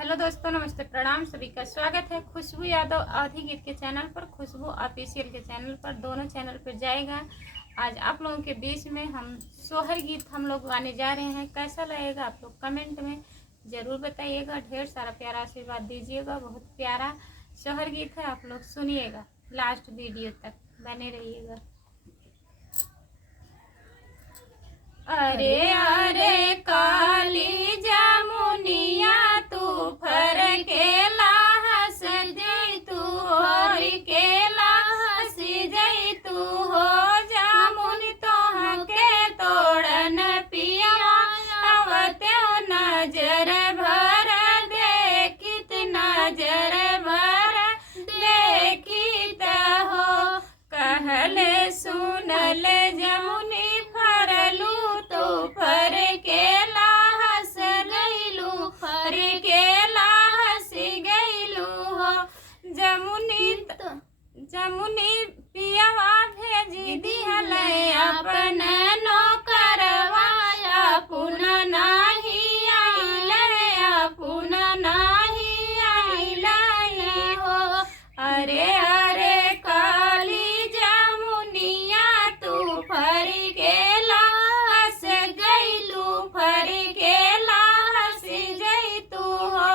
Hello दोस्तों, नमस्ते, प्रणाम। सभी का स्वागत है खुशबू यादव अवधी गीत के चैनल पर, खुशबू ऑफिशियल के चैनल पर। दोनों चैनल पर जाएगा। आज आप लोगों के बीच में हम सोहर गीत हम लोग गाने जा रहे हैं। कैसा लगेगा आप लोग कमेंट में ज़रूर बताइएगा। ढेर सारा प्यारा आशीर्वाद दीजिएगा। बहुत प्यारा सोहर गीत है, आप लोग सुनिएगा। लास्ट वीडियो तक बने रहिएगा। अरे अरे काली जामुनिया तू फर केला हंस जई तू और केला हंसी जई तू हो जामुन तोह के तोड़न पिया अवत्यो नजर भर देखित नजर भर देखित हो कहले सुनले जमुनी फरलू तो फर केला हंस गईलू फर केला हंसी गईलू हो जमुनी पियवा भेजी दिहले अपन नौकरवा पुन नाही आइले पुन नाही आइले हो। अरे अरे काली जामुनिया तू फर केला हंस गईलू फर केला हंसी जई तू हो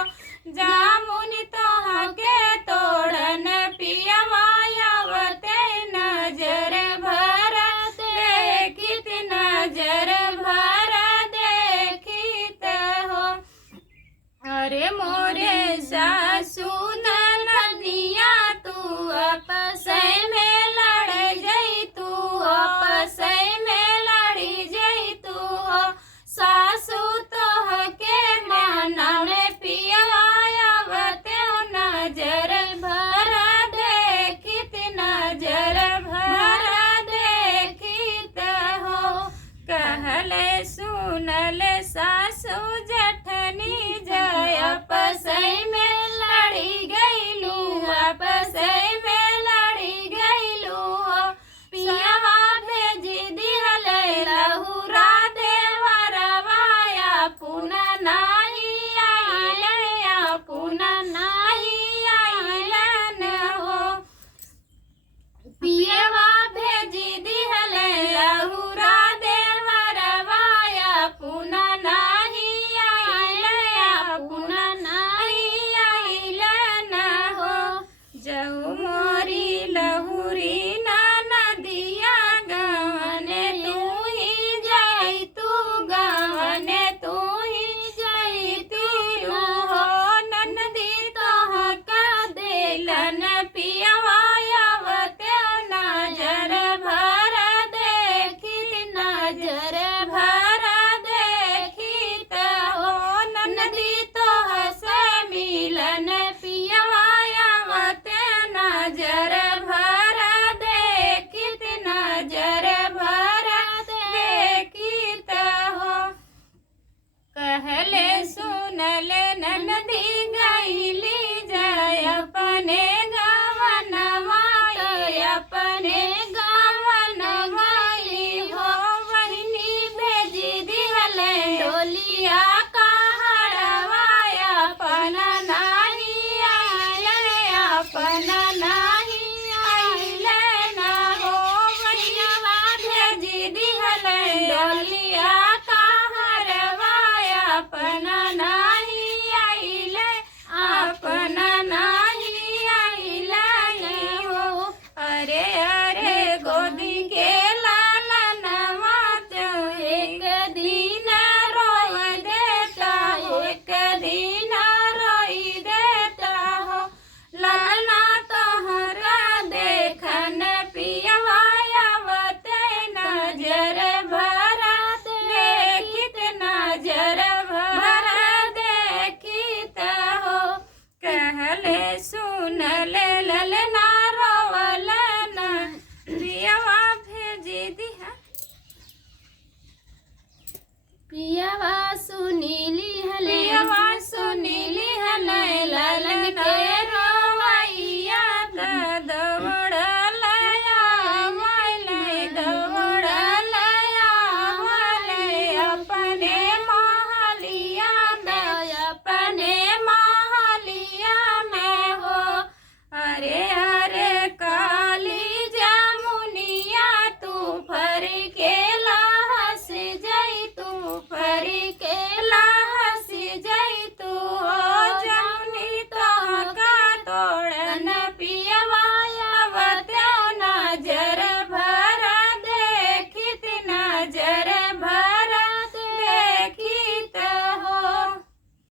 जामुन तोह के तोड़न पियवा आवते नजर भर देखित नजर भर देखित हो। अरे मोरे सासू नदिया तू आपस में लड़ जई तू आपस में लड़ी जई तू हो सासू तोह के मन में पियावते नजर भर देखित नजर भर देखित हो। कहले सुनले सासू जठनी जय आपस में लड़ी गईलू आपस में लड़ी गईलू हो पियावा भेजी दिहले लहुरा देवरवाया पुन नाही आइले पुन नाही आइलन हो पियवा भेजी दिहले लहुरा देवरवाया पुन नाही आइले पुन नाही आइलन हो। जहु मोरी लहुरी नदिया गवने तू ही जाई तू गवने तू ही जाई तू हो ननदी तोह का देलन पियवा आवते नजर भर देखित नजर भर देखित हो ननदी तोह से मिलन पियवा आवते नजर भर देखित नजर भर देखित हो। कहले सुनले ननदी